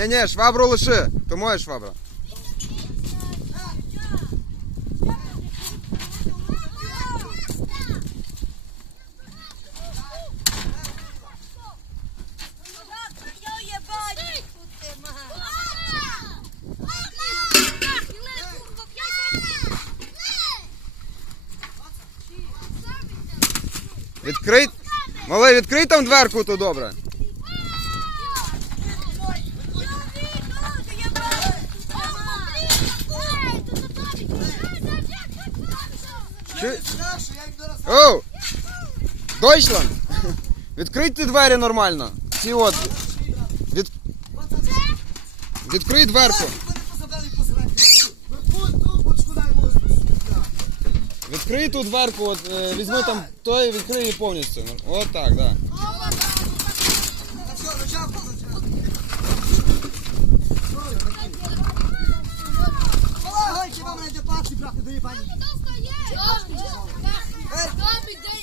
Ні, ні, швабру лиши. То моя швабра. Відкрий. Малий, відкрий там дверку, то добре. Оу! Дойчланд! Відкрийте двері нормально. Ці от. Від... Відкрий дверку. Відкрий ту дверку, от, е, візьми там той, відкрий її повністю. От так, так. Да. Дає пані. Там, там, там, Лектес.